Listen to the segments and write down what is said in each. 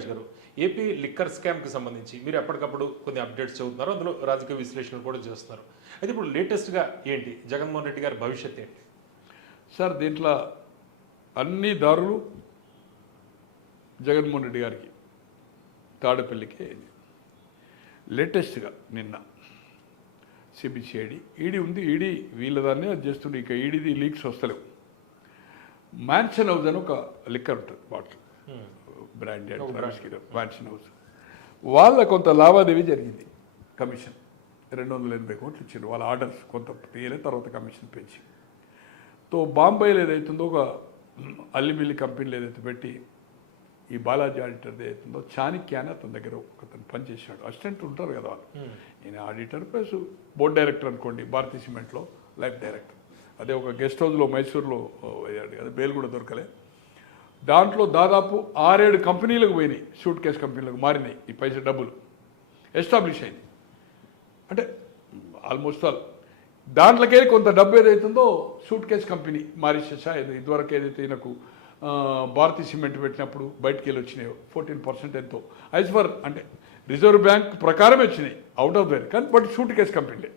ప్రకాష్ గారు AP liquor స్కామ్కి సంబంధించి మీరు ఎప్పటికప్పుడు కొన్ని అప్డేట్స్ చదువుతున్నారు అందులో రాజకీయ విశ్లేషణలు కూడా చేస్తున్నారు. అయితే ఇప్పుడు లేటెస్ట్గా ఏంటి? జగన్మోహన్ రెడ్డి గారి భవిష్యత్ ఏంటి? సార్ దీంట్లో అన్ని దారులు జగన్మోహన్ రెడ్డి గారికి తాడపల్లికి లేటెస్ట్గా నిన్న సిబిసిఐడి ఈడీ ఉంది ఈడీ వీళ్ళదాన్ని అది చేస్తుండే ఇక ఈడీది లీక్స్ వస్తలేవు. మ్యాన్షన్ హౌస్ అని ఒక లిక్కర్ ఉంటుంది బాటిల్ బ్రాండెడ్ మ్యాన్షన్ హౌస్ వాళ్ళ కొంత లావాదేవీ జరిగింది. కమిషన్. రెండు వందల ఎనభై కోట్లు ఇచ్చారు వాళ్ళ ఆర్డర్స్ కొంత తీయలే తర్వాత కమిషన్ పెంచి తో బాంబేలో ఏదైతుందో ఒక అల్లిమిల్లి కంపెనీలు ఏదైతే పెట్టి ఈ బాలాజీ ఆడిటర్ ఏదైతుందో చాణక్య అని అతని దగ్గర ఒక అతను పనిచేసాడు అసిస్టెంట్ ఉంటారు కదా వాళ్ళు. నేను ఆడిటర్ ప్లస్ బోర్డ్ డైరెక్టర్ అనుకోండి భారతీయ సిమెంట్లో లైఫ్ డైరెక్టర్. అదే ఒక గెస్ట్ హౌస్లో మైసూర్లో అయ్యాడు కదా బెయిల్ కూడా దొరకలే. దాంట్లో దాదాపు ఆరేడు కంపెనీలకు పోయినాయి షూట్ కేస్ కంపెనీలకు మారినాయి ఈ పైసా డబ్బులు. ఎస్టాబ్లిష్ అయింది. అంటే ఆల్మోస్ట్ ఆల్ దాంట్లోకే కొంత డబ్బు ఏదైతుందో షూట్ కేస్ కంపెనీ మారిషా ఇదివరకు ఏదైతే ఈయనకు భారతీయ సిమెంట్ పెట్టినప్పుడు బయటికి వెళ్ళి వచ్చినాయో ఫోర్టీన్ పర్సెంట్ ఎంతో. ఐస్ ఫర్ అంటే రిజర్వ్ బ్యాంక్ ప్రకారమే వచ్చినాయి అవుట్ ఆఫ్ దర్ కానీ బట్ షూట్ కేస్ కంపెనీలే.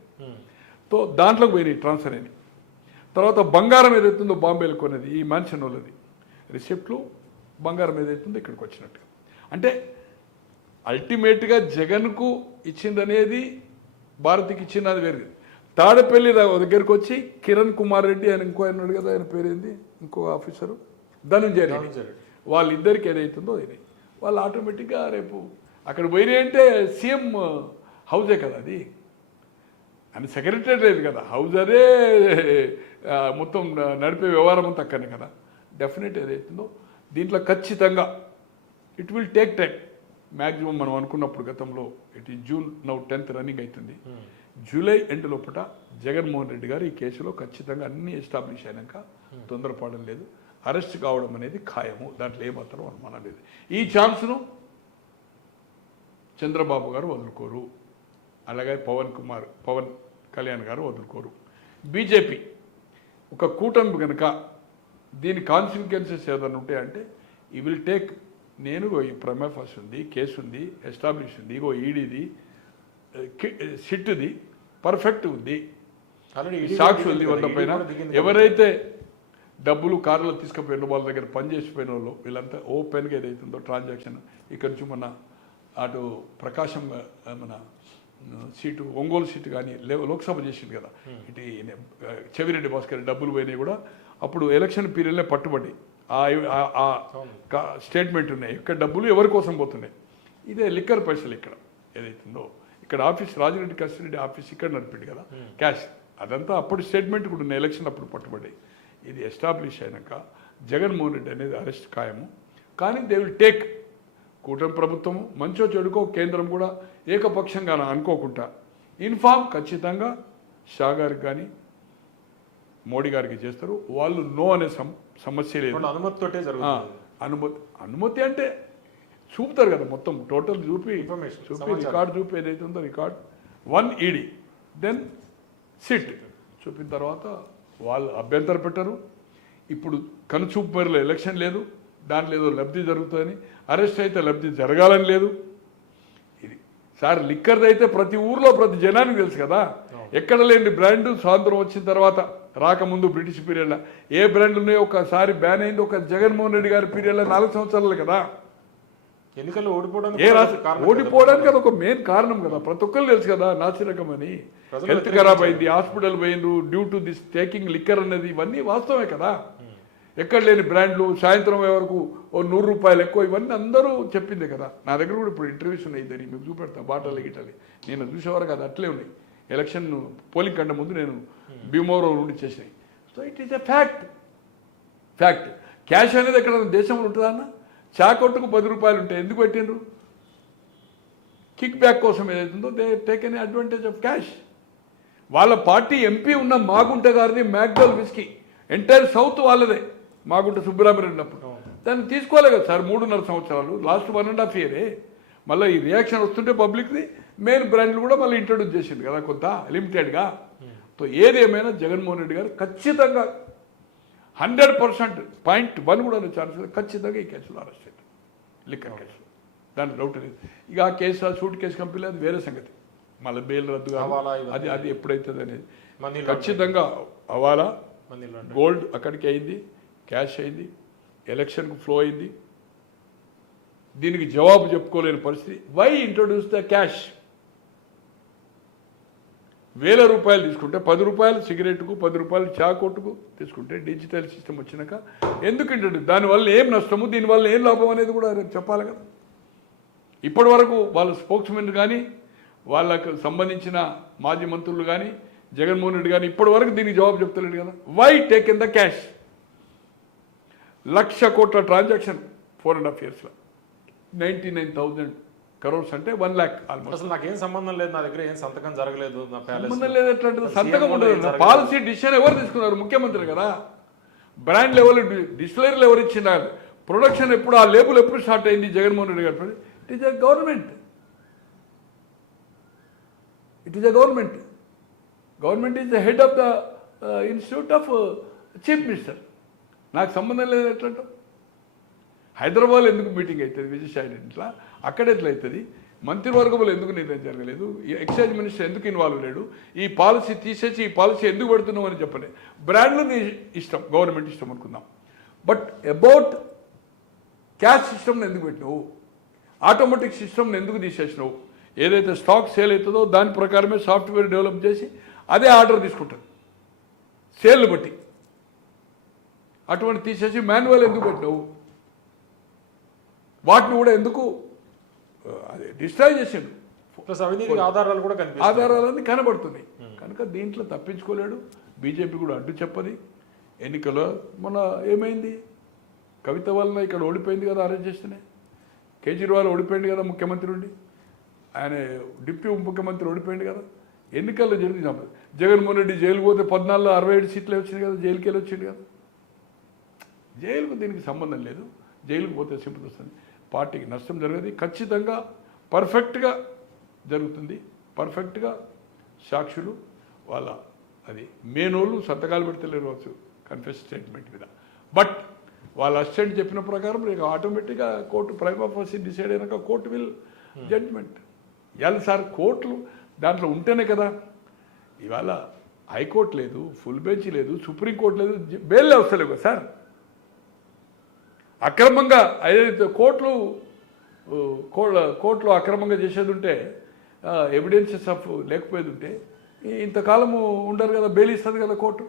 తో దాంట్లోకి పోయినాయి ట్రాన్స్ఫర్ అయినాయి. తర్వాత బంగారం ఏదైతుందో బాంబేలో కొనేది ఈ మ్యాన్షన్ వాళ్ళది. రిసిప్ట్లు బంగారం ఏదైతుందో ఇక్కడికి వచ్చినట్టు అంటే అల్టిమేట్గా జగన్కు ఇచ్చిందనేది భారతికి ఇచ్చింది వేరు తాడపల్లి దగ్గరికి వచ్చి కిరణ్ కుమార్ రెడ్డి ఆయన ఇంకో ఆయన ఉన్నాడు కదా ఆయన పేరేంది? ఇంకో ఆఫీసరు? ధనుంజయ రెడ్డి. వాళ్ళిద్దరికి ఏదైతుందో ఇది వాళ్ళు ఆటోమేటిక్గా రేపు అక్కడ పోయినాయి అంటే సీఎం హౌజే కదా అది. అని సెక్రటరీ లేదు కదా హౌస్ అదే ఆ, మొత్తం నడిపే వ్యవహారం అంతా అక్కడనే కదా. డెఫినెట్ ఏదైతుందో దీంట్లో ఖచ్చితంగా it will take time maximum మనం అనుకున్నప్పుడు గతంలో ఇట్ ఈ జూన్ నౌ టెన్త్ రన్నింగ్ అవుతుంది జూలై ఎండ్ లోపల జగన్మోహన్ రెడ్డి గారు ఈ కేసులో ఖచ్చితంగా అన్ని ఎస్టాబ్లిష్ అయినాక తొందరపడడం లేదు. అరెస్ట్ కావడం అనేది ఖాయము. దాంట్లో ఏమాత్రం అనుమానం లేదు. ఈ ఛాన్స్ను చంద్రబాబు గారు వదులుకోరు. అలాగే పవన్ కుమార్ పవన్ కళ్యాణ్ గారు వదులుకోరు. బీజేపీ ఒక కూటమి కనుక దీని కాన్సిక్వెన్సెస్ ఏదైనా ఉంటాయంటే ఈ విల్ టేక్ నేను ఈ ప్రమేఫస్ ఉంది కేసు ఉంది ఎస్టాబ్లిష్ ఉంది ఇగో ఈడీది సిట్ది పర్ఫెక్ట్ ఉంది. సాక్షి ఉంది వంద పైన. ఎవరైతే డబ్బులు కారులో తీసుకుపోయిన వాళ్ళ దగ్గర పనిచేసిపోయిన వాళ్ళు వీళ్ళంతా ఓపెన్గా ఏదైతుందో ట్రాన్సాక్షన్ ఇక్కడ నుంచి మన అటు ప్రకాశం మన సీటు ఒంగోలు సీటు కానీ లోక్సభ చేసింది కదా. ఇటు చెవిరెడ్డి భాస్కర్ డబ్బులు పోయినాయి కూడా అప్పుడు ఎలక్షన్ పీరియడ్లో పట్టుబడి ఆ- స్టేట్మెంట్ ఉన్నాయి ఇక్కడ డబ్బులు ఎవరి కోసం పోతున్నాయి? ఇదే లిక్కర్ పైసలు ఇక్కడ ఏదైతుందో. ఇక్కడ ఆఫీస్ రాజిరెడ్డి కస్టడీ ఆఫీస్ ఇక్కడ నడిపిండు కదా క్యాష్. అదంతా అప్పుడు స్టేట్మెంట్ కూడా ఉన్నాయి. ఎలక్షన్ అప్పుడు పట్టుబడి ఇది ఎస్టాబ్లిష్ అయినాక జగన్మోహన్ రెడ్డి అనేది అరెస్ట్ ఖాయము. కానీ దే విల్ టేక్ కూటమి ప్రభుత్వము. మంచో చెడుకో కేంద్రం కూడా ఏకపక్షంగా అనుకోకుండా ఇన్ఫామ్ ఖచ్చితంగా షా గారికి కానీ మోడీ గారికి చేస్తారు. వాళ్ళు నో అనే సమ- సమస్య లేదు. అనుమతితోటే జరుగుతుంది. అనుమతి అనుమతి అంటే చూపుతారు కదా మొత్తం. టోటల్ చూపి Information, చూపి. రికార్డ్ చూపి ఏదైతే ఉందో record. One ED then SIT. చూపిన తర్వాత వాళ్ళు అభ్యంతరం పెట్టరు. ఇప్పుడు కనుచూపు మేరలో ఎలక్షన్ లేదు. దాంట్లో ఏదో లబ్ధి జరుగుతుందని అరెస్ట్ అయితే లబ్ధి జరగాలని లేదు. ఇది సార్ లిక్కర్ది అయితే ప్రతి ఊర్లో ప్రతి జనానికి తెలుసు కదా. ఎక్కడ లేని బ్రాండ్ స్వాతంత్రం వచ్చిన తర్వాత రాకముందు బ్రిటిష్ పీరియడ్లో ఏ బ్రాండ్ ఉన్నాయో ఒకసారి బ్యాన్ అయింది. ఒక జగన్మోహన్ రెడ్డి గారి పీరియడ్లో నాలుగు సంవత్సరాలు కదా. ఎన్నికల్లో ఓడిపోవడానికి ఏ రాష్ట్ర. ఓడిపోవడానికి అది ఒక మెయిన్ కారణం కదా. ప్రతి ఒక్కరు తెలుసు కదా నాసిరకం అని. హెల్త్ ఖరాబ్ అయింది హాస్పిటల్ పోయిండ్రు due to this taking liquor అనేది ఇవన్నీ వాస్తవమే కదా. ఎక్కడ లేని బ్రాండ్లు సాయంత్రం వరకు ఓ నూరు రూపాయలు ఎక్కువ ఇవన్నీ అందరూ చెప్పిందే కదా. నా దగ్గర కూడా ఇప్పుడు ఇంటర్వ్యూస్ ఉన్నాయి దాన్ని మీకు చూపెడతా బాటలు గిట్టలు నేను చూసేవారు కదా అట్లే ఉన్నాయి. ఎలక్షన్ పోలింగ్ కంటే ముందు నేను భీమవరం నుండి చేసినాయి. So it is a fact fact cash అనేది ఎక్కడ దేశంలో ఉంటుందా అన్న? పది రూపాయలు ఉంటాయి ఎందుకు పెట్టిండ్రు? కిక్ బ్యాక్ కోసం ఏదైతుందో they take any advantage of cash వాళ్ళ పార్టీ ఎంపీ ఉన్న మాగుంట గారిది మ్యాక్డోల్ విస్కీ. ఎంటైర్ సౌత్ వాళ్ళదే మాగుంట సుబ్బరామిరెడ్డి ఉన్నప్పుడు దాన్ని తీసుకోలే కదా సార్ మూడున్నర సంవత్సరాలు. లాస్ట్ వన్ అండ్ హాఫ్ ఇయరే మళ్ళీ ఈ రియాక్షన్ వస్తుంటే పబ్లిక్ది మెయిన్ బ్రాండ్లు కూడా మళ్ళీ ఇంట్రొడ్యూస్ చేసింది కదా కొంత లిమిటెడ్గా సో ఏది ఏమైనా జగన్మోహన్ రెడ్డి గారు ఖచ్చితంగా హండ్రెడ్ పర్సెంట్ పాయింట్ వన్ కూడా ఛాన్స్ ఖచ్చితంగా ఈ కేసులో అరెస్ట్ అవుతారు లిక్కర్ కేసు దాని డౌట్ లేదు. ఇక ఆ కేసు ఆ సూట్ కేసు కంపెనీ అది వేరే సంగతి. మళ్ళీ బెయిల్ రద్దు ఇవన్నీ. అది అది ఎప్పుడైతుంది అనేది. ఖచ్చితంగా అవాలా గోల్డ్ అక్కడికి అయింది క్యాష్ అయింది ఎలక్షన్కు ఫ్లో అయింది. దీనికి జవాబు చెప్పుకోలేని పరిస్థితి. వై ఇంట్రొడ్యూస్ ద క్యాష్ వేల రూపాయలు తీసుకుంటే పది రూపాయలు సిగరెట్కు పది రూపాయలు చా తీసుకుంటే డిజిటల్ సిస్టమ్ వచ్చినాక ఎందుకు ఇంట్రొడ్యూస్ దానివల్ల ఏం నష్టము? దీనివల్ల ఏం లాభం అనేది కూడా రేపు చెప్పాలి కదా. ఇప్పటి వరకు వాళ్ళ స్పోక్స్మెన్ కానీ వాళ్ళకు సంబంధించిన మాజీ మంత్రులు కానీ జగన్మోహన్ రెడ్డి కానీ ఇప్పటి వరకు దీనికి జవాబు చెప్తలేడు కదా. Why take in the cash lakh కోట్ల ట్రాన్సాక్షన్ ఫోర్ అండ్ హాఫ్ ఇయర్స్లో నైంటీ నైన్ థౌజండ్ కరోర్స్ అంటే వన్ ల్యాక్ ఆల్మోస్ట్. అసలు నాకేం సంబంధం లేదు నా దగ్గర ఏం సంతకం జరగలేదు నా సంబంధం లేదు ఎట్లాంటిది సంతకం ఉండదు. ఏం? పాలసీ డిసిషన్ ఎవరు తీసుకున్నారు? ముఖ్యమంత్రి కదా. బ్రాండ్ లెవెల్ డిస్టిలరీలు ఎవరు ఇచ్చినారు ప్రొడక్షన్ ఎప్పుడు ఆ లేబుల్ ఎప్పుడు స్టార్ట్ అయింది? జగన్మోహన్ రెడ్డి గారు it is a government it is a government government is the head of the institute of chief minister నాకు సంబంధం లేదు ఎట్లంటావు హైదరాబాద్ ఎందుకు మీటింగ్ అవుతుంది విజయసాయి ఇంట్లో అక్కడ ఎట్లయితుంది అవుతుంది? మంత్రివర్గంలో ఎందుకు నిర్ణయం జరగలేదు? ఈ ఎక్సైజ్ మినిస్టర్ ఎందుకు ఇన్వాల్వ్ లేడు? ఈ పాలసీ తీసేసి ఈ పాలసీ ఎందుకు పెడుతున్నావు అని చెప్పండి బ్రాండ్లు నీ ఇష్టం గవర్నమెంట్ ఇష్టం అనుకుందాం. బట్ అబౌట్ క్యాష్ సిస్టమ్ని ఎందుకు పెట్టినావు? ఆటోమేటిక్ సిస్టమ్ని ఎందుకు తీసేసినావు? ఏదైతే స్టాక్ సేల్ అవుతుందో దాని ప్రకారమే సాఫ్ట్వేర్ డెవలప్ చేసి అదే ఆర్డర్ తీసుకుంటుంది. సేల్ని బట్టి. అటువంటి తీసేసి మాన్యువల్ ఎందుకు పెట్టినావు? వాటిని కూడా ఎందుకు అదే డిస్ట్రాయ్ చేసిండు. ప్లస్ అవినీతికి ఆధారాలు కూడా కనిపిస్తాయి ఆధారాలన్నీ కనబడుతున్నాయి. కనుక దీంట్లో తప్పించుకోలేడు. బీజేపీ కూడా అడ్డు చెప్పది. ఎన్నికలో మొన్న ఏమైంది? కవిత వలన ఇక్కడ ఓడిపోయింది కదా అరెస్ట్ చేస్తేనే. కేజ్రీవాల్ ఓడిపోయింది కదా ముఖ్యమంత్రి ఉండి. ఆయన డిప్యూటీ ఉప ముఖ్యమంత్రి ఓడిపోయింది కదా. ఎన్నికల్లో జరిగింది. జగన్మోహన్ రెడ్డి జైలుకు పోతే పద్నాలుగులో అరవై ఏడు సీట్లు వచ్చింది కదా జైలుకి వెళ్ళి వచ్చింది కదా. జైలుకు దీనికి సంబంధం లేదు. జైలుకు పోతే సింపుల్ వస్తుంది. పార్టీకి నష్టం జరగదు ఖచ్చితంగా పర్ఫెక్ట్గా జరుగుతుంది. పర్ఫెక్ట్గా సాక్షులు వాళ్ళ అది మేనోళ్ళు సంతకాలు పెడతలేరు వచ్చు కన్ఫెస్ స్టేట్మెంట్ మీద. బట్ వాళ్ళ అసిస్టెంట్ చెప్పిన ప్రకారం రేపు ఆటోమేటిక్గా కోర్టు ప్రైమ్ ఆఫీస్ డిసైడ్ అయినాక కోర్టు విల్ జడ్జ్మెంట్ ఇవాళ సార్ కోర్టులు దాంట్లో ఉంటేనే కదా. ఇవాళ హైకోర్టు లేదు ఫుల్ బెంచ్ లేదు సుప్రీంకోర్టు లేదు బెయిల్ వస్తలేవు కదా సార్. అక్రమంగా ఏదైతే కోట్లు కోట్లు అక్రమంగా చేసేది ఉంటే ఎవిడెన్సెస్ ఆఫ్ లేకపోయేది ఉంటే ఇంతకాలము ఉండరు కదా బెయిల్ ఇస్తుంది కదా కోర్టు.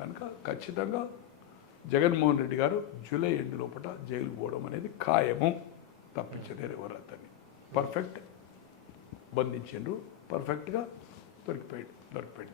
కనుక ఖచ్చితంగా జగన్మోహన్ రెడ్డి గారు జూలై ఎండు లోపల జైలు పోవడం అనేది ఖాయము. తప్పించలేరు ఎవరు అతన్ని పర్ఫెక్ట్. బంధించిండ్రు. పర్ఫెక్ట్గా దొరికిపోయాడు దొరికిపోయాడు.